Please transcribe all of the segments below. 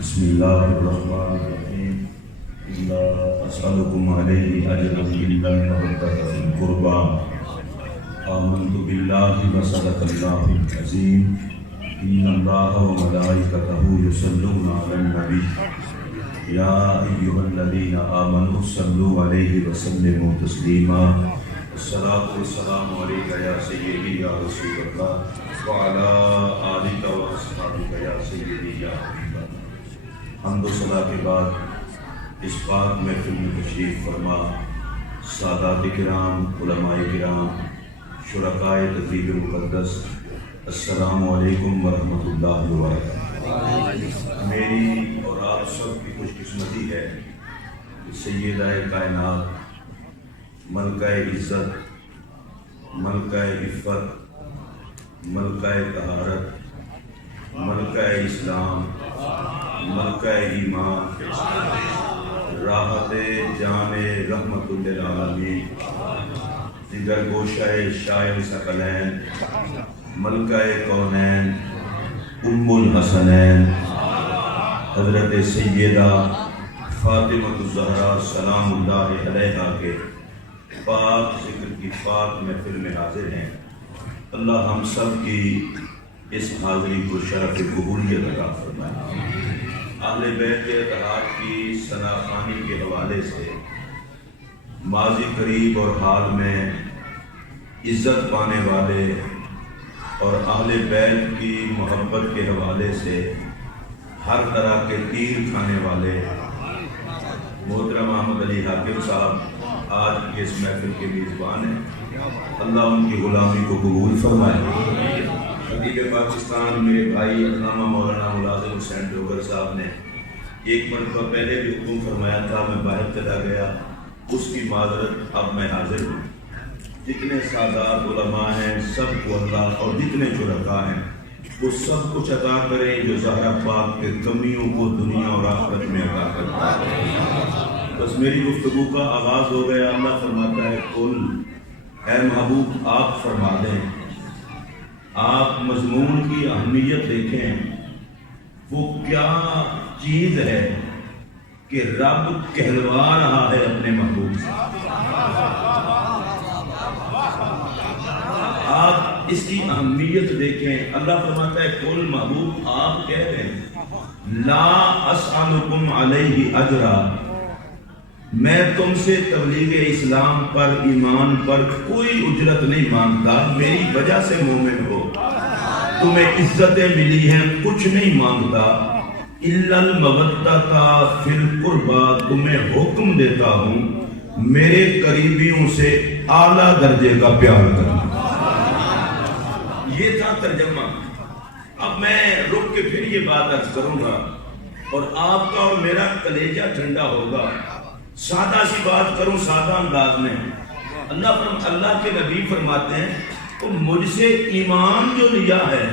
بسم اللہ الرحمن الرحیم لا اسألکم علیہ اجرا الا المودۃ فی القربى آمنت باللہ وصدق اللہ العظیم ان اللہ وملائکتہ یصلون علی النبی یا ایھا الذین آمنوا صلوا علیہ وسلموا تسلیما الصلاۃ والسلام علیک یا سیدی یا رسول اللہ وعلی آلک واصحابک یا سیدی یا حبیب اللہ۔ حمد و ثنا کے بعد اس پاک محفل میں تشریف فرما سادات کرام، علماء کرام، شرکائے تقریب مقدس، السلام علیکم ورحمۃ اللہ وبرکاتہ۔ میری اور آپ سب کی خوش قسمتی ہے کہ سیدہ کائنات، ملکہ عزت، ملکہ عفت، ملکہ طہارت، ملکہ اسلام، ملکہ ایمان، راحت جان رحمت للعالمین، دیگر گوشہ شاعر ثقلین، ملکہ کونین، ام الحسنین، حضرت سیدہ فاطمہ الزہرا سلام اللہ علیہا کے پاک ذکر کی پاک محفل میں حاضر ہیں۔ اللہ ہم سب کی اس حاضری کو شرف قبولیت عطا فرمائے۔ اہل بیت اطہار کی ثنا خوانی کے حوالے سے ماضی قریب اور حال میں عزت پانے والے اور اہل بیت کی محبت کے حوالے سے ہر طرح کے تیر کھانے والے محترم احمد علی حاکم صاحب آج کی اس محفل کے میزبان ہیں۔ اللہ ان کی غلامی کو قبول فرمائے۔ خطیب پاکستان میرے بھائی علامہ مولانا ملازم حسین ڈوگر صاحب نے ایک مرتبہ پہلے بھی حکم فرمایا تھا، میں باہر چلا گیا، اس کی معذرت اب میں حاضر ہوں۔ جتنے سادات علماء ہیں سب کو اللہ اور جتنے شرکاء ہیں وہ سب کچھ عطا کریں جو زہرا پاک کے کمیوں کو دنیا اور آخرت میں عطا کرتا ہے۔ بس میری گفتگو کا آغاز ہو گیا۔ اللہ فرماتا ہے قل، اے محبوب آپ فرما دیں۔ آپ مضمون کی اہمیت دیکھیں، وہ کیا چیز ہے کہ رب کہلوا رہا ہے اپنے محبوب سے۔ آپ اس کی اہمیت دیکھیں۔ اللہ فرماتا ہے قل، محبوب آپ کہہ رہے ہیں لا اسألکم علیہ اجرا، میں تم سے تبلیغ اسلام پر، ایمان پر کوئی اجرت نہیں مانگتا، میری وجہ سے مومن ہو، تمہیں عزتیں ملی ہیں، کچھ نہیں مانگتا، الا المودۃ فی القربى، تمہیں حکم دیتا ہوں میرے قریبیوں سے اعلیٰ درجے کا پیار کرنا۔ یہ تھا ترجمہ۔ اب میں رک کے پھر یہ بات عرض کروں گا اور آپ کا اور میرا کلیجہ ٹھنڈا ہوگا۔ سادہ سی بات کروں سادہ انداز میں۔ اللہ کے نبی فرماتے ہیں تو مجھ سے ایمان جو لیا ہے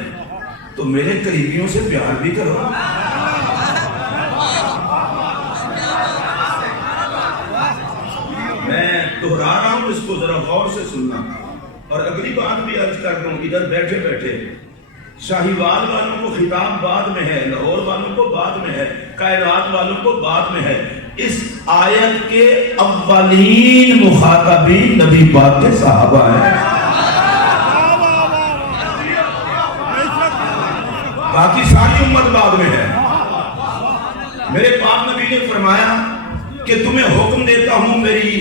تو میرے قریبیوں سے پیار بھی کرو۔ میں دہرا رہا ہوں، اس کو ذرا غور سے سننا۔ اور اگلی بات بھی عرض کر دوں، ادھر بیٹھے بیٹھے شاہیوال والوں کو خطاب بعد میں ہے، لاہور والوں کو بعد میں ہے، کائنات والوں کو بعد میں ہے۔ اس آیت کے اولین مخاطبین نبی پاک کے صحابہ ہیں، باقی ساری امت بعد میں ہے۔ میرے پاک نبی نے فرمایا کہ تمہیں حکم دیتا ہوں میری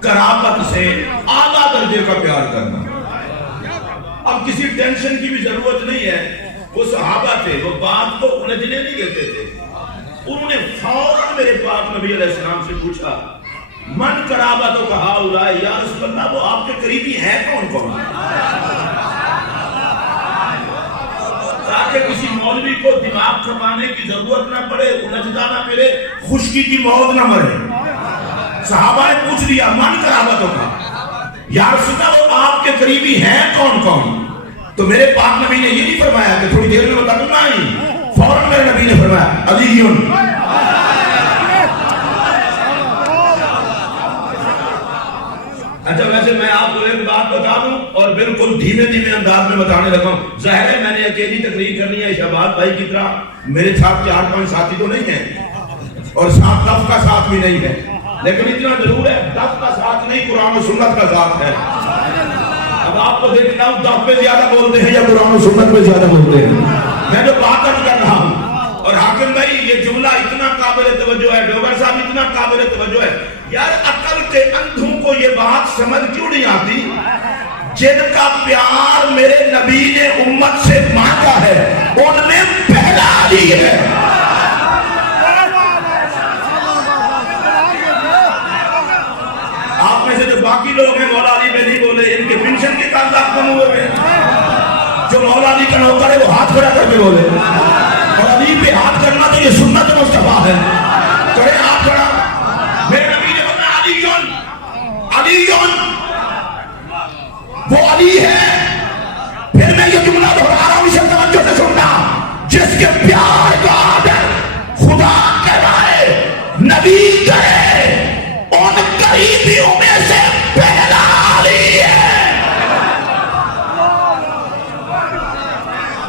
قرابت سے اعلیٰ درجے کا پیار کرنا۔ اب کسی ٹینشن کی بھی ضرورت نہیں ہے، وہ صحابہ تھے، وہ بات کو الجھنے نہیں دیتے تھے۔ انہوں نے فوراً میرے پاک نبی علیہ السلام سے پوچھا من قرابت و کہا اولائے، یا رسول اللہ وہ آپ کے قریبی ہیں کون کون؟ تاکہ کسی مولوی کو دماغ کھپانے کی ضرورت نہ پڑے، الجھنا نہ پڑے، خشکی کی موت نہ مرے۔ صحابہ نے پوچھ لیا من قرابت و کہا، یا رسول اللہ وہ آپ کے قریبی ہیں کون کون؟ تو میرے پاک نبی نے یہ نہیں فرمایا کہ تھوڑی دیر میں بتا دوں، نہیں، فوراً میرے نبی نے فرمایا علی۔ اچھا ویسے میں آپ کو ایک بات بتا دوں اور بالکل دھیمے دھیمے انداز میں بتانے لگا ہوں۔ ظاہر ہے میں نے اکیلی تقریر کرنی ہے، شہباز بھائی کی طرح میرے ساتھ 4-5 ساتھی تو نہیں ہیں اور ساتھ دف کا ساتھ بھی نہیں ہے، لیکن اتنا ضرور ہے دف کا ساتھ نہیں، قرآن و سنت کا ساتھ ہے۔ اب آپ کو دیکھنا ہوں دف پہ زیادہ بولتے ہیں یا قرآن و سنت پہ زیادہ بولتے ہیں، میں جو بات کر رہا ہوں۔ اور حاکم بھائی یہ جملہ اتنا قابل توجہ ہے، ڈوگر صاحب اتنا قابل توجہ ہے، یار عقل کے اندھوں کو یہ بات سمجھ کیوں نہیں آتی؟ جن کا پیار میرے نبی نے امت سے مانگا ہے ان میں پہلا علی ہے۔ آپ میں سے جو باقی لوگ ہیں مولا علی میں نہیں بولے، ان کے پینشن کے کاغذات کم ہوئے ہیں، جو مولا علی کا نوکر ہے وہ ہاتھ کھڑا کر کے بولے، اور علی پہ ہاتھ کرنا تو یہ سنت مصطفیٰ ہے، کرے ہاتھ کھڑا۔ میرے نبی نے بتایا علی وہ علی ہے۔ پھر میں یہ جملہ دہرا رہا ہوں، اسے توجہ سے سننا، جس کے پیار کا آدر خدا کرائے نبی کرے ان قریبیوں میں سے پہلا علی ہے۔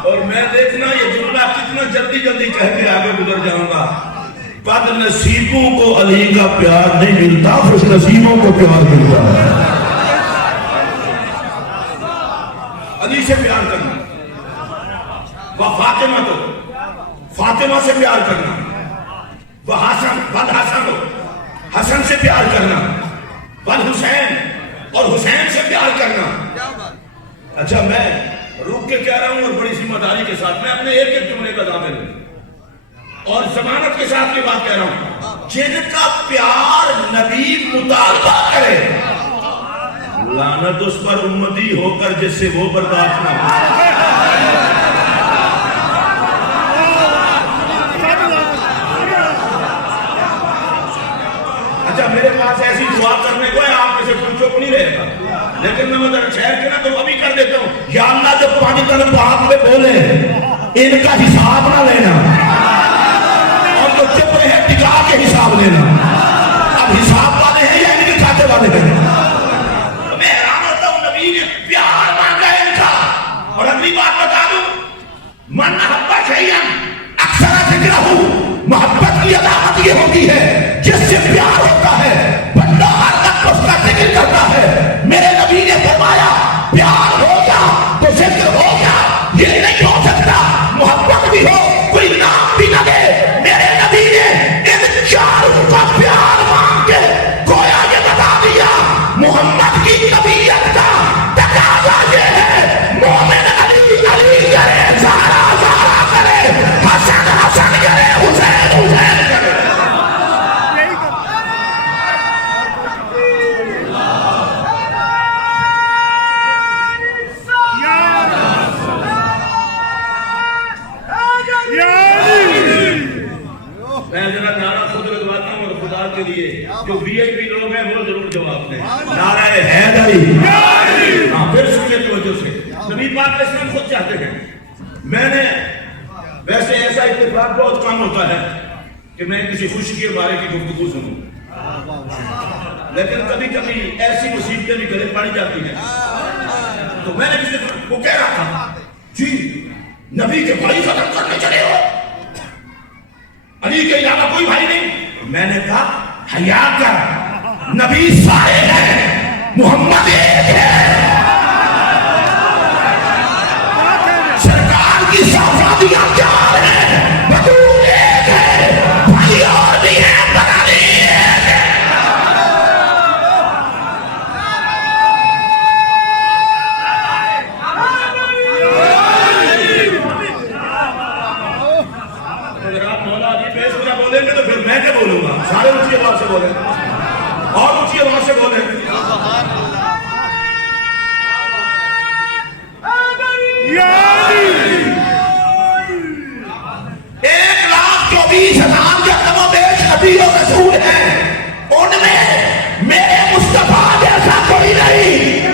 اور میں دیکھنا یہ جملہ کتنا جلدی جلدی کہہ کے آگے گزر جاؤں گا۔ بد نصیبوں کو علی کا پیار نہیں ملتا، خوش نصیبوں کو پیار ملتا ہے۔ علی سے پیار کرنا، وہ فاطمہ تو فاطمہ سے پیار کرنا، وہ حسن سے پیار کرنا، بد حسین اور حسین سے پیار کرنا۔ اچھا میں رک کے کہہ رہا ہوں اور بڑی ذمہ داری کے ساتھ، میں اپنے ایک ایک جملے کا ضامن ہوں اور ضمانت کے ساتھ یہ بات کہہ رہا ہوں، جن کا پیار نبی مطالبہ کرے لعنت اس پر امتی ہو کر جس سے وہ برداشت نہ ہو۔ اچھا میرے پاس ایسی دعا کرنے کو ہے، آپ میں سے کوئی چپ نہیں رہے گا، لیکن میں مدر شہر کے نا تو ابھی کر دیتا ہوں، یا اللہ جب پانی طرف آپ میں بولے ان کا حساب نہ لینا اور تو چپ رہے ٹکا کے حساب لینا۔ اب حساب والے ہیں یا ان کے کھاتے والے ہیں؟ اور اگلی بات بتا دوں، من احبا شیئن اکثر ذکرہ، محبت کی علامت یہ ہوتی ہے جس سے پیار ہوتا ہے بندہ ہر وقت اس کا ذکر کرتا ہے۔ میرے نبی نے فرمایا پیار ہو گیا تو ذکر ہو گیا، یہ نہیں ہو سکتا محبت بھی ہو کوئی نام بھی نہ دے۔ میرے نبی نے ان چاروں کا پیار مانگ کے گویا یہ بتا دیا محمد کی نبیت کا تقاضا یہ ہے، مومن علی علی کرے، زہرا زہرا کرے، حسن حسن کرے، حسین حسین کرے۔ میں ذرا نعرہ خود لگواتا ہوں اور خدا کے لیے جو وی آئی پی لوگ ہیں وہ ضرور جواب دیں، نعرہ حیدری۔ ہاں پھر سنیے توجہ سے، نبی پاک علیہ السلام خود چاہتے ہیں۔ میں نے ویسے ایسا اتفاق بہت کم ہوتا ہے کہ میں کسی خوشی کے بارے کی گفتگو سنوں، لیکن کبھی کبھی ایسی مصیبتیں بھی گلے پڑ جاتی ہیں، تو میں نے کسی کو کہہ رہا تھا جی نبی کے بھائی ختم کرنے چلے ہو، علی کے علاوہ کوئی بھائی نہیں۔ میں نے کہا حیا کر، نبی سارے ہیں، محمد ایک ہے۔ سرکار کی صفاتیاں چار ہیں، بطول ایک ہے، بھائی اور بھی ہیں، بنانے ایک ہے۔ اگر آپ مولا علی پہ اس طرح بولیں گے تو پھر میں کیا بولوں گا؟ سارے اونچی آواز سے بولیں اور اونچی آواز سے بولیں۔ ایک لاکھ 24,000 کے کم و بیش نبی و رسول ہیں، ان میں میرے مصطفیٰ جیسا کوئی نہیں۔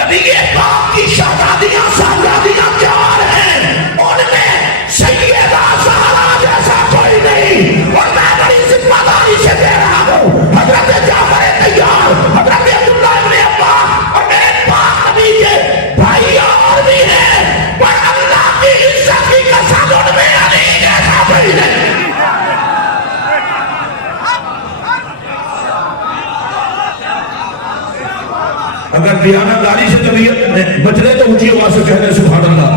نبی پاک کی شہزادیاں شہزادیاں چار ہیں، ان میں سیدہ زہرا جیسا کوئی نہیں۔ اور میں بڑی ذمہ داری سے دے رہا ہوں، حضرت جعفر طیار، حضرت عبداللہ ابن عباس اور میرے پاک نبی کے بھائی اور بھی ہیں، پر اللہ کی عزت کی قسم ان میں علی جیسا اگر دیانتداری سے طبیعت بچ رہے تو اونچی آواز سے کہہ رہے سبحان اللہ.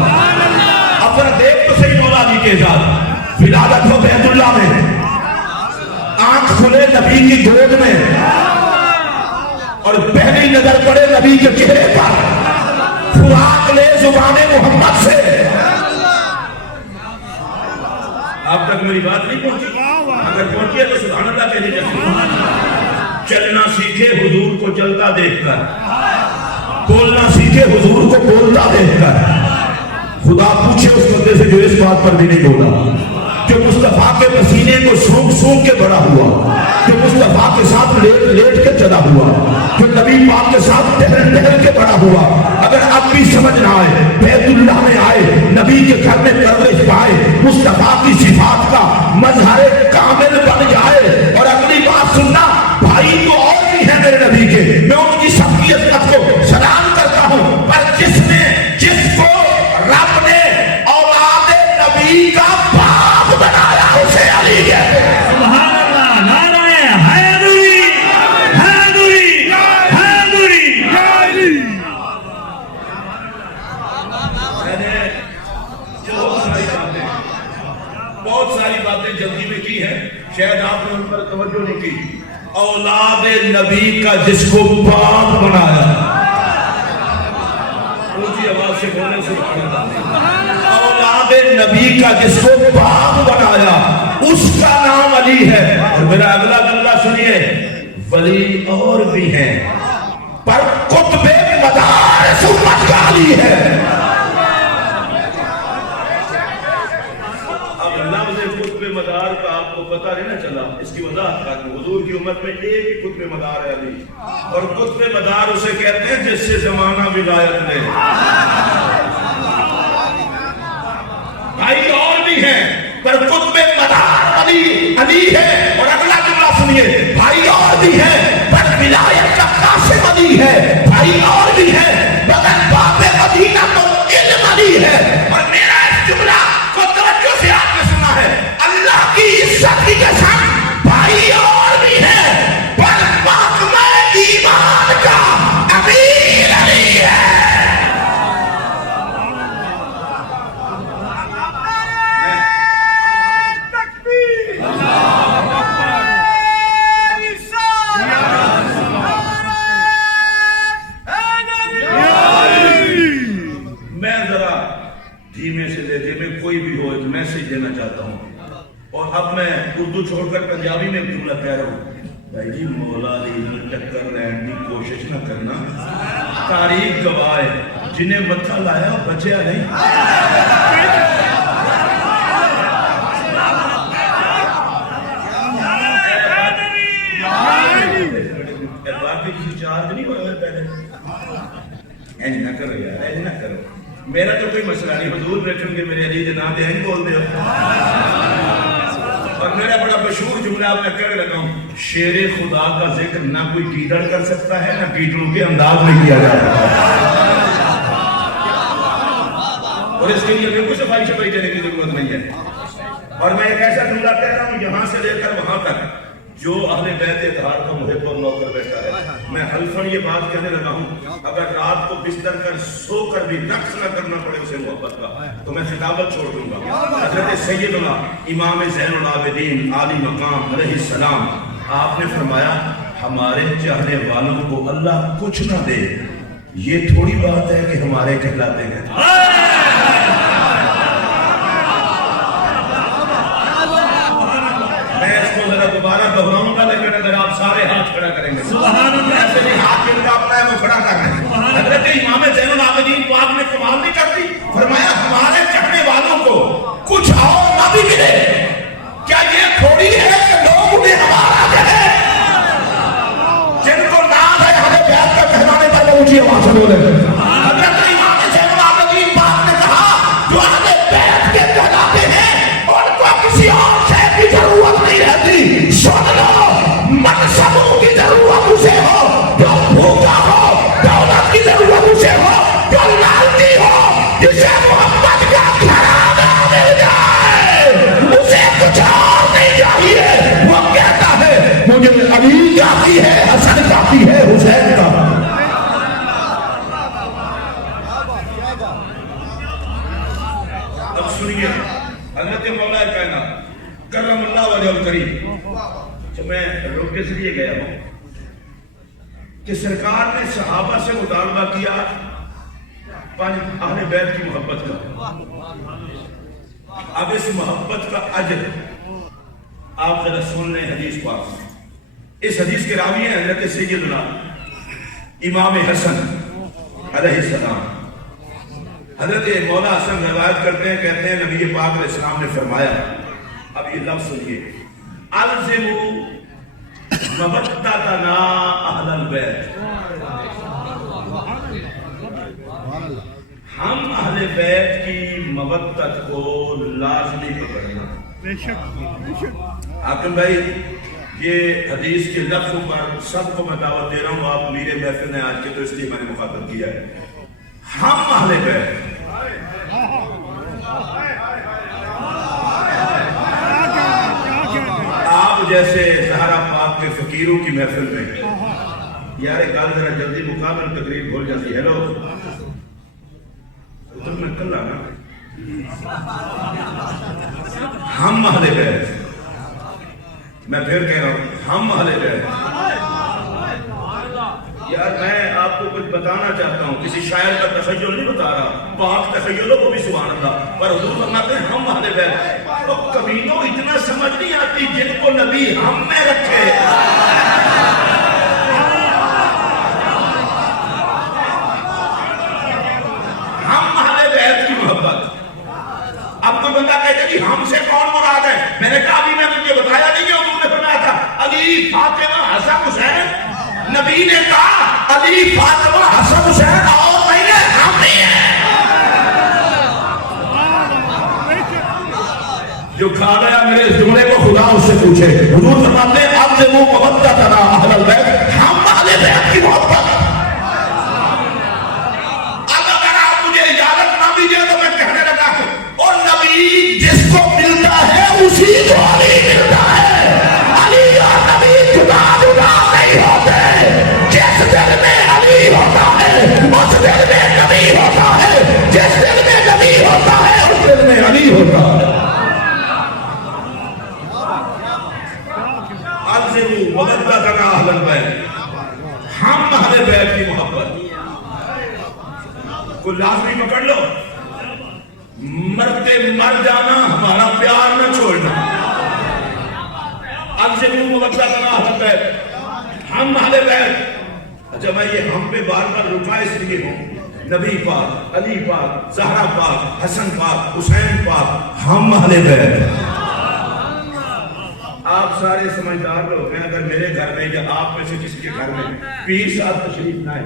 اب ذرا دیکھ تو صحیح مولا علی کے ساتھ ولادت ہو بیت اللہ میں, آنکھ کھلے نبی کی گود میں, اور پہلی نظر پڑے نبی کے چہرے پر, خوراک لے زبان محمد سے. آپ تک میری بات نہیں پہنچی؟ اگر پہنچی ہے تو سبحان اللہ کہہ لیجیے. چلنا سیکھے حضور کو چلتا دیکھ کر, بولنا سیکھے حضور کو بولتا دیکھ کر. خدا پوچھے اس بندے سے جو اس بات پر بھی نہیں بولا, جو مصطفیٰ کے پسینے کو سونگ سونگ کے بڑا ہوا, جو مصطفیٰ کے ساتھ لیٹ لیٹ کے چلا ہوا, جو نبی پاک کے ساتھ ٹہل ٹہل کے بڑا ہوا. اگر اب بھی سمجھ نہ آئے, بیت اللہ میں آئے, نبی کے گھر میں پرورش پائے, مصطفیٰ کی صفات کا مظہر کامل بن جائے. اور اگلی بات سننا, بھائی تو اور بھی ہیں میرے نبی کے, میں ان کی سب کی عظمت کو سلام کرتا ہوں, پر جس کو رب نے اولاد نبی کا باپ بنایا اسے علی کہتے ہیں. سبحان اللہ. نعرہ حیدری حیدری حیدری. بہت ساری باتیں جلدی میں کی ہیں, شاید آپ نے ان پر توجہ نہیں کی. اولاد نبی کا جس کو باپ بنایا, اونچی آواز سے بولنے سے اولاد نبی کا جس کو باپ بنایا اس کا نام علی ہے. اور میرا اگلا جملہ سنیے, ولی اور بھی ہیں پر قطب مدارس امت کا علی ہے. اب لفظ قطب مدار کا آپ کو پتہ نہیں نہ چلا, اس کی وضاحت کر دوں. حضور کی امت میں ایک ہی قطب مدار ہے علی, اور قطب مدار اسے کہتے ہیں جس سے زمانہ ولایت لے. بھائی اور بھی ہیں پر قطب مدار علی ہے. اور اگلا جملہ سنیے, بھائی اور بھی ہیں پر ولایت کا قاسم علی ہے. بھائی اور بھی ہیں مگر باب مدینہ تو علم علی ہے. اور میرا اس جملہ کو توجہ سے آپ نے سنا ہے, اللہ کی عزت کی قسم, بھائی اور بھی ہیں پر محکمہ ایمان کا امیر علی ہے. کوئی بھی ہو ایک میسج دینا چاہتا ہوں, اور اب میں اردو چھوڑ کر پنجابی میں جملہ کہہ رہا ہوں. بھائی جی مولا علی نال ٹکر لین کی کوشش نہ کرنا, تاریخ گواہ ہے جنہیں متھا لایا بچیا نہیں. باقی کسی چارج نہیں ہوا پہلے, ایج نہ کرو یار, ایج نہ کرو. میرا تو کوئی مسئلہ نہیں, حضور بیٹھیں گے میرے علی جناب دے ہیں بول دے. اور میرا بڑا مشہور جملہ آپ میں کہنے لگا ہوں, شیر خدا کا ذکر نہ کوئی گیدڑ کر سکتا ہے نہ گیدڑوں کے انداز میں کیا جاتا ہے. اور اس کے لیے بالکل صفائی چھپائی دینے کی ضرورت نہیں ہے. اور میں ایک ایسا جملہ کہہ رہا ہوں یہاں سے لے کر وہاں تک, جو اہل بیت اطہار کا محب اور نوکر بیٹھا ہے, میں حلفاً یہ بات کہنے لگا ہوں, اگر رات کو بستر کر سو کر بھی رقص نہ کرنا پڑے اسے محبت کا, تو میں خطابت چھوڑ دوں گا. حضرت سیدنا امام زین العابدین عالی مقام علیہ السلام, آپ نے فرمایا ہمارے چاہنے والوں کو اللہ کچھ نہ دے, یہ تھوڑی بات ہے کہ ہمارے کہلاتے ہیں. میں اس کو ذرا دوبارہ دہراؤں گا, لیکن اگر آپ سارے ہاتھ کھڑا کریں گے, سبحان اللہ, ایسے نہیں ہاتھ جن کا اپنا ہے وہ کھڑا کر رہے ہیں. حضرت امام زین العابدین پاک نے کمال نہیں کرتی, فرمایا ہمارے چاہنے والوں کو کچھ اور نہ بھی ملے, کیا یہ تھوڑی ہے کہ لوگ انہیں ہمارا کہیں, جن کو نام ہے ہمیں بیعت کا کہلانے پر وہ اونچی آواز سے بولے. حضرت امام زین العابدین پاک نے کہا جو اہل بیعت کے کہلاتے ہیں ان کو کسی اور کی ضرورت نہیں رہتی. سن لو, منصبوں کی ضرورت اسے ہو جو بھوکا ہو, دولت کی ضرورت اسے ہو جو لالچی ہو, جسے محبت کرم اللہ وجہ الکریم. تو میں روک کے لیے گیا ہوں کہ سرکار نے صحابہ سے مطالبہ کیا پانچ اہل بیت کی محبت کا. اب اس محبت کا اجر آپ ذرا سن لیں حدیث پاک. اس حدیث کے راوی ہیں حضرت سیدنا امام حسن علیہ السلام. حضرت مولا حسن روایت کرتے ہیں، کہتے ہیں نبی پاک علیہ السلام نے فرمایا، اب یہ لفظ سنیے، الزموا مودتنا اہل البیت. ہم اہل بیت کی مودت کو لازمی پکڑنا. حاکم بھائی یہ حدیث کے لفظوں پر سب کو میں دعوت دے رہا ہوں، آپ میرے محفل نے آج کے تو اس لیے میں نے مخاطب کیا ہے. ہم اہل بیت آپ جیسے زہرا پاک کے فقیروں کی محفل میں یار ایک گل ذرا جلدی مقابل تقریر بھول جاتی ہے. ہیلو تو میں کل آنا ہم اہل بیت، میں پھر کہہ رہا ہوں ہم اہل بیت. یار میں آپ کو کچھ بتانا چاہتا ہوں، کسی شاعر کا تخیل نہیں بتا رہا، پاک تخیلوں کو بھی سبحان اللہ، پر حضور فرماتے ہیں ہم اہل بیت. تو کمینوں اتنا سمجھ نہیں آتی جن کو نبی ہم میں رکھے. ہم اہل بیت کی محبت. اب کوئی بندہ کہتے کہ ہم سے کون مراد ہے؟ میں نے کہا ابھی میں نے یہ بتایا نہیں ہے، حضور نے فرمایا تھا علی فاطمہ حسن حسین. نبی نے کہا علی فاطمہ حسن حسین اور میں نے ہم نہیں ہیں. جو کھا گیا میرے اس جملے کو خدا اس سے پوچھے. حضور فرماتے ہیں اب سے وہ مودتنا اہل البیت، ہم اہل بیت کی محبت. اب اگر آپ مجھے اجازت نہ دیجیے تو میں کہنے لگا اور نبی جس کو ملتا ہے اسی کو علی ملتا ہے. علی اور نبی جدا جدا نہیں ہوتے. جس دل میں علی ہوتا ہے اس دل میں نبی ہوتا ہے. جس دل میں نبی ہوتا ہے اس دل میں علی ہوتا ہے. مودتنا اہل البیت، ہم اہل بیت کی محبت کو لازمی پکڑ لو. مرتے مر جانا ہمارا پیار نہ چھوڑنا. مودتنا اہل البیت، ہم اہل بیت. اچھا میں یہ ہم پہ بار بار رکا اس لیے ہوں، نبی پاک، علی پاک، زہرا پاک، حسن پاک، حسین پاک، ہم اہل بیت. آپ سارے سمجھدار لوگ ہیں. اگر میرے گھر میں یا آپ میں سے کسی کے گھر میں پیر صاحب تشریف نہ آئے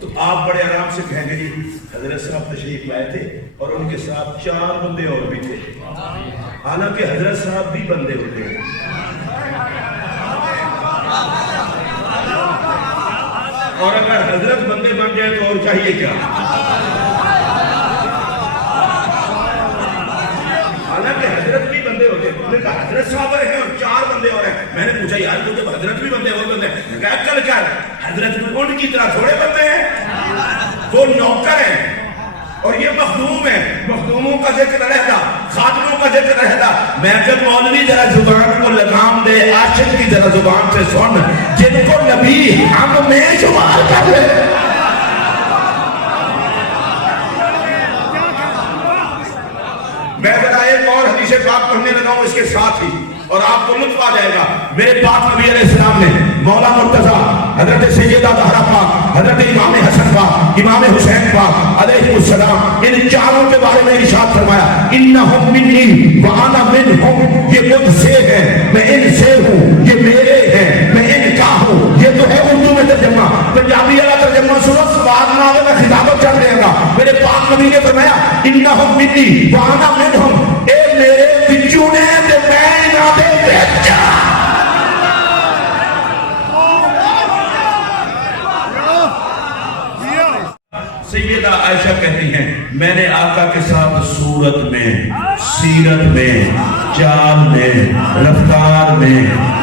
تو آپ بڑے آرام سے کہیں گے جی حضرت صاحب تشریف لائے تھے اور ان کے ساتھ 4 بندے اور بھی تھے. حالانکہ حضرت صاحب بھی بندے ہوتے ہیں. اور اگر حضرت بندے بن جائے تو اور چاہیے کیا؟ حالانکہ حضرت بھی بندے ہوتے ہیں. حضرت صاحب ہیں اور 4 بندے اور ہیں. میں نے پوچھا یار تو جب حضرت بھی بندے اور بندے ہیں، کہا کل کر حضرت بھی ان کی طرح تھوڑے بندے ہیں، وہ نوکر ہیں اور یہ مخدوم ہیں. مخدوموں کا ذکر رہتا، خادموں کا ذکر رہتا. میں جب مولوی ذرا زبان کو لگام دے، عاشق کی ذرا زبان سے سن، جن کو نبی ہم میں شمار کر لے. میں ذرا ایک اور حدیث پاک پڑھنے لگا ہوں اس کے ساتھ ہی اور آپ کو لطف آ جائے گا. میرے پاک نبی علیہ السلام نے مولا مرتضیٰ، حضرت سیدہ زہرا پاک، حضرت امام حسن پاک، امام حسین پاک علیہ السلام، ان چاروں کے بارے میں ارشاد فرمایا انہم منی وانا منہم. یہ مجھ سے ہیں، میں ان سے ہوں. یہ میرے ہیں، میں ان کا ہوں. یہ تو ہے اردو میں ترجمہ. پنجابی والا ترجمہ سنو، بعد میں آگے میں خطابت چل رہے گا. میرے پاک نبی نے فرمایا انہم منی وانا منہم، اے میرے بچوں نے تے میں انہاں دے وچ. سیدہ عائشہ کہتی ہیں میں نے آقا کے ساتھ صورت میں، سیرت میں، چال میں، رفتار میں،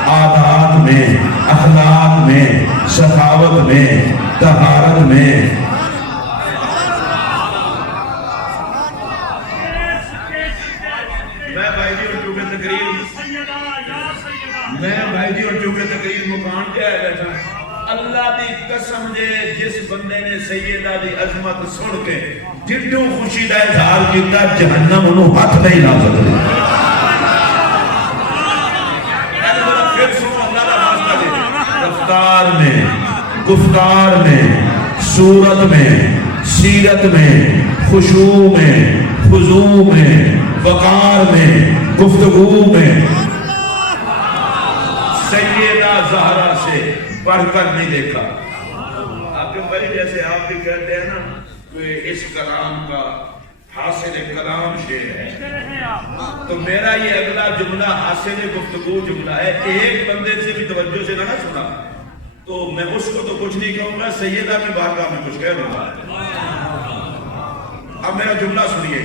عادات میں، اخلاق میں، سخاوت میں، طہارت میں. میں بھائی جی اردو میں تقریر میں بھائی جی اور چونکہ تقریر مکان پہ آیا بیٹھا اللہ دی قسم دے جس بندے نے سیدہ دی عظمت سن کے جڈوں خوشی دا اظہار کیتا جہنم انہوں ہاتھ نہیں لا سکتے پھر سنو اللہ کا واسطہ دے رفتار میں گفتار میں صورت میں سیرت میں خشوع میں خضوع میں وقار میں گفتگو میں سیدہ زہرا سے پڑھ کر نہیں دیکھا آپ کے بھائی جیسے آپ بھی کہتے ہیں نا کہ اس کلام کا حاصل کلام شعر ہے تو میرا یہ اگلا جملہ حاصل گفتگو جملہ ہے ایک بندے سے بھی توجہ سے نہ سنا تو میں اس کو تو کچھ نہیں کہوں گا سیدہ کی بارگاہ میں کچھ کہہ دوں گا اب میرا جملہ سنیے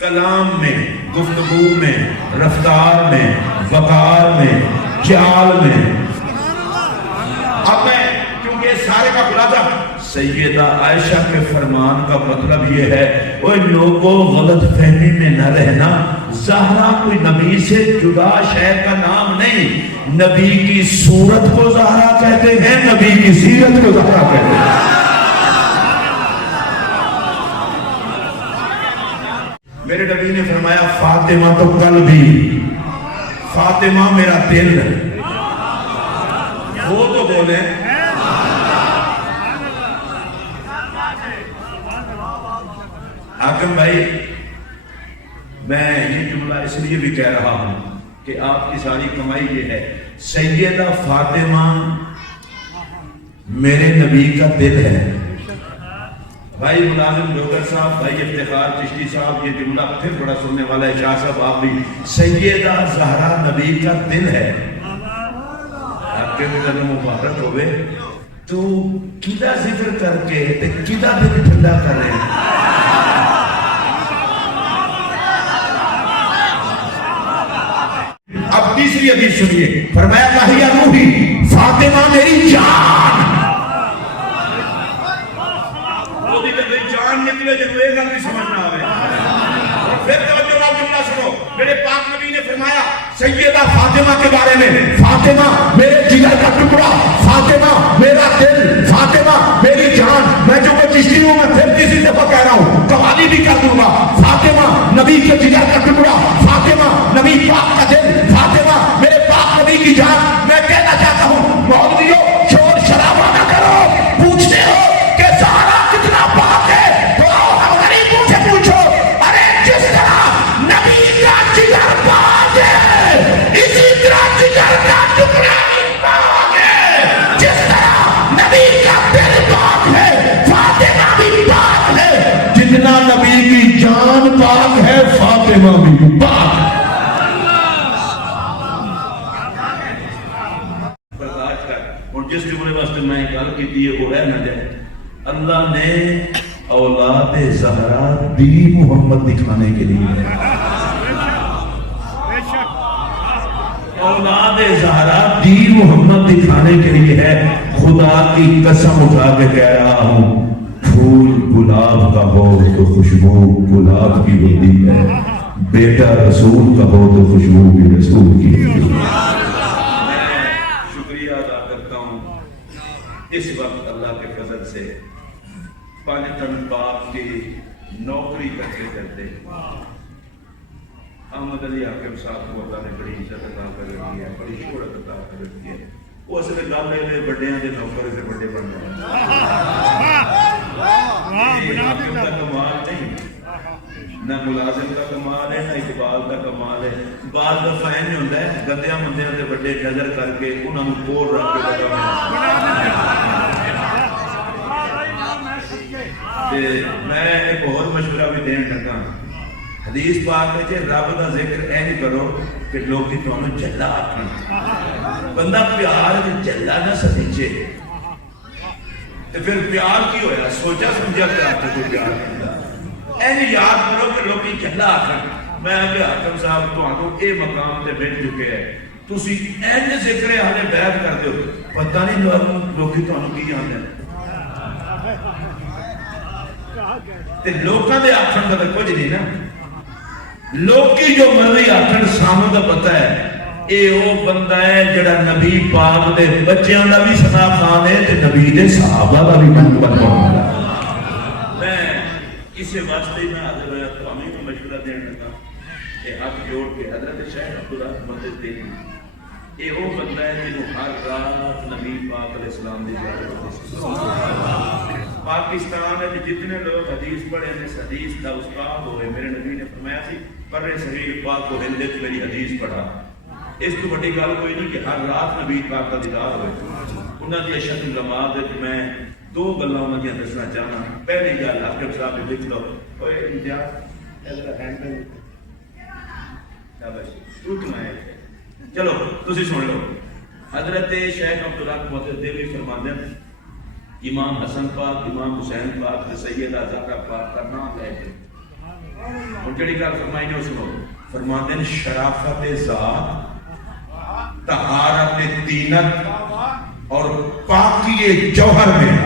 کلام میں گفتگو میں رفتار میں وقار میں چال میں اب میں کیونکہ سارے کا خلاصہ سیدہ عائشہ کے فرمان کا مطلب یہ ہے وہ لوگوں غلط فہمی میں نہ رہنا زہرا کوئی نبی سے جدا شہر کا نام نہیں نبی کی صورت کو زہرا کہتے ہیں نبی کی سیرت کو زہرا کہتے ہیں میرے نبی نے فرمایا فاطمہ تو قلبی فاطمہ میرا دل وہ تو بولے حاکم بھائی میں یہ جملہ اس لیے بھی کہہ رہا ہوں کہ آپ کی ساری کمائی یہ ہے سیدہ فاطمہ میرے نبی کا دل ہے بھائی ملازم ڈوگر صاحب بھائی افتخار چشتی صاحب یہ جملہ پھر بڑا سننے والا ہے شاہ صاحب آپ بھی سیدہ زہرا نبی کا دل ہے آپ کے دل مبارک ہوئے تو کدہ ذکر کر کے کدہ دل ٹھنڈا کر رہے ہیں اب تیسری حدیث سنیے فرمایا کہیا روحی فاطمہ میری جان وہ دل میں جان نکلے جب ایک گل بھی سمجھنا آئے اور پھر توجہ آپ جملہ سنو میرے پاک نبی نے فرمایا سیدہ فاطمہ کے بارے میں فاطمہ میرے جگر کا ٹکڑا فاطمہ میرا دل فاطمہ میری جان میں جو میں چشتی ہوں میں پھر کسی دفعہ کہہ رہا ہوں قوالی بھی کر دوں گا فاطمہ نبی کے جگر کا ٹکڑا فاطمہ نبی پاک کا دل فاطمہ میرے پاک نبی کی جان میں کہنا چاہتا ہوں مولویو شور شرابہ نہ کرو پوچھتے ہو کہ زہرا کتنا پاک ہے تو ہم غریبوں سے پوچھو ارے جس طرح نبی کا جگر پاک ہے اسی طرح جگر کا ٹکڑا پاک ہے جس طرح نبی کا دل پاک ہے فاطمہ بھی پاک ہے جتنا نبی کی جان پاک ہے فاطمہ بھی پاک ہے جس جملے واسطے میں گل کی ہے وہ ہے نہ جائے اللہ نے اولاد زہرا دی محمد دکھانے کے لیے اولاد زہرا دی محمد دکھانے کے لیے ہے خدا کی قسم اٹھا کے کہہ رہا ہوں پھول گلاب کا ہو تو خوشبو گلاب کی ہوتی ہے بیٹا رسول کا ہو تو خوشبو بھی رسول کی ہوتی ہے اس وقت اللہ کے فضل سے پاکستان باپ کی نوکری کرتے کرتے احمد علی حاکم صاحب کو اللہ نے بڑی عزت عطا کر رکھی ہے بڑی شہرت عطا کر رکھی ہے وہ اصل گل ہے بڑیاں دے نوکر سے بڑے بن جائیں حاکم کا کمال نہیں نہ ملازم کا کمال ہے نہ اقبال کا کمال ہے بعض دفعہ نہیں ہوتا ہے گدیاں بندیاں دے بڑے نظر کر کے انہوں نے کول رکھ کے میں ایک اور مشورہ بھی دین لگا حدیث پاک ہے کہ رب کا ذکر اے نہیں کرو کہ لوگ تو ہمیں جلا آکھن بندہ پیار جلا نہ سمجھے تو پھر پیار کی ہویا سوچا سمجھا کہ آپ کو پیار کرتا این یاد کرو کہ لوگ جلا آکھن میں آگے حاکم صاحب تو آنکھوں اے مقام تے بیٹھ چکے ہیں تسی این ذکر حالے بیعت کر دے ہو پتہ نہیں لوگی تو آنکھوں کی آنے تے لوگاں دے آکھن کا کچھ نہیں نا لوگ کی جو مرضی آکھن سامنے دا پتہ ہے یہ وہ بندہ ہے جڑا نبی پاک دے بچیاں دا بھی ثنا خان ہے تے نبی دے صحابہ دا بھی من بنتا ہے۔ میں اسے واسطے میں حاضر ہوا تمہیں کو مشورہ دینے لگا کہ ہاتھ جوڑ کے حضرت شیخ عبدالرحمن دینی یہ وہ بندہ ہے جنہوں ہر رات نبی پاک علیہ السلام دی زیارت کرتے۔ پاکستان میں جتنے لوگ حدیث پڑھے ہیں اس حدیث کا استاد ہوئے، میرے نبی نے فرمایا سی پر صحیح پاک کو ہندے تو میری حدیث پڑھا۔ اس کو بڑی گل کوئی نہیں کہ ہر رات نبی پاک کا دیدار ہوئے۔ انہوں نے اشد علامات میں دو گلاں انہوں نے دسنا چاہنا۔ پہلی گل حافظ صاحب لکھ لو اوے امتیاز ایسا ہینڈل شاباش ٹوٹنا ہے۔ چلو تسی سن لو۔ حضرت شیخ عبدالرحمن دہلوی فرماتے ہیں امام حسن پاک، امام حسین پاک، سیدہ زہرا پاک کا نام لے کے اور جڑی گل فرمائی نے سنو، فرماتے ہیں شرافت ذات، طہارت تینت اور پاکی جوہر میں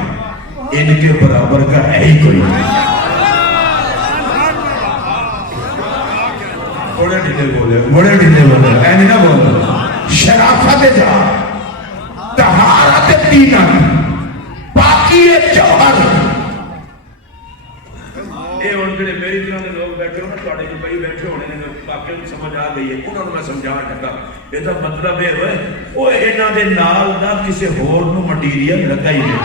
ان کے برابر کا ہے ہی کوئی نہیں۔ بڑے ڈھیلے بولے، بڑے ڈھیلے بولے، ایسے نہ بولے۔ شرافت ذات، طہارت تینت، باقی جوہر۔ یہ ہوں جڑے میری طرح کے لوگ بیٹھے ہو نا تھوڑے جو بھائی بیٹھے ہونے نے باقی کو سمجھ آ گئی ہے، انہوں نے میں سمجھا لگا یہ تو مطلب یہ ہوئے وہ انہاں دے نال دا کسی ہور نو مٹیریل لگا ہی نہیں۔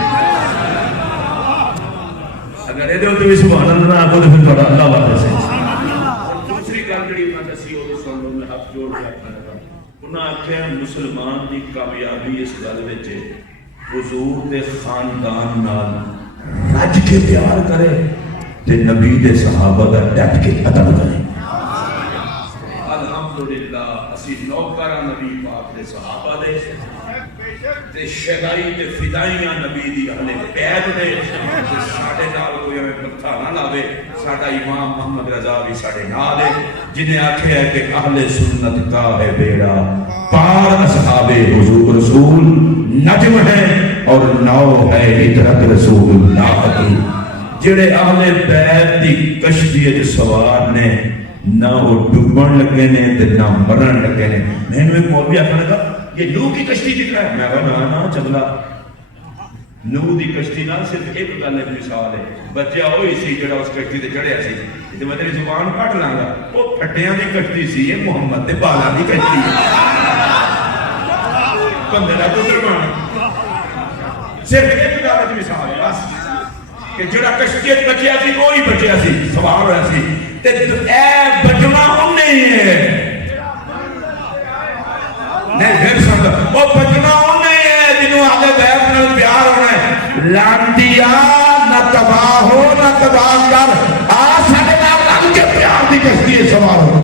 اگر یہ تو سبحان اللہ نہ آکو تو پھر تھوڑا اللہ والے سے۔ دوسری گل جڑی انہاں دسی وہ سن لو، میں ہاتھ جوڑ کے آکھنا لگا، انہاں آکھیا مسلمان دی کامیابی اس گل وچ حضور دے خاندان نال رج کے پیار کرے تے نبی دے صحابہ دا ڈٹ کے ادب کرے۔ الحمدللہ اسی نوکر نبی پاک دے صحابہ دے تے شگائی تے فدائیاں نبی دی اہل بیت دے۔ ساڈے نال کوئی ہمیں پتھا نہ لاوے، ساڈا امام محمد رضا بھی ساڈے نال ہے جنہیں آکھیا ہے کہ اہل سنت کا ہے بیڑا پار اصحاب حضور رسول نجم ہے اور نو ہے ہجرت رسول اللہ کی۔ جڑے اہل بیت دی کشتی وچ سوار نے نہ وہ ڈوبن لگے نے تے نہ مرن لگے نے۔ میں نے ایک مولوی آخر لگا یہ نوح کی کشتی دکھ رہا ہے، میں کہا نا چگلا، نوح دی کشتی نہ صرف ایک گل ایک مثال ہے، بچہ وہی سی جڑا اس کشتی تے چڑھیا سی تے میں تیری زبان کٹ لاں گا، وہ پھٹیاں دی کشتی سی، یہ محمد تے بالا دی کشتی بندے دا پتر بن۔ صرف ایک گل ایک مثال ہے بس کہ جڑا کشتی بچیا سی وہی بچیا سی، سوار ہوا سی تے اے بچنا انہیں ہے نہیں پھر سن وہ بچنا انہیں ہے جنہوں آگے بیت نال پیار ہونا ہے۔ لانتیا نہ تباہ ہو نہ تباہ کر، آ ساڈے نال لگ کے پیار دی کشتی سوار ہو۔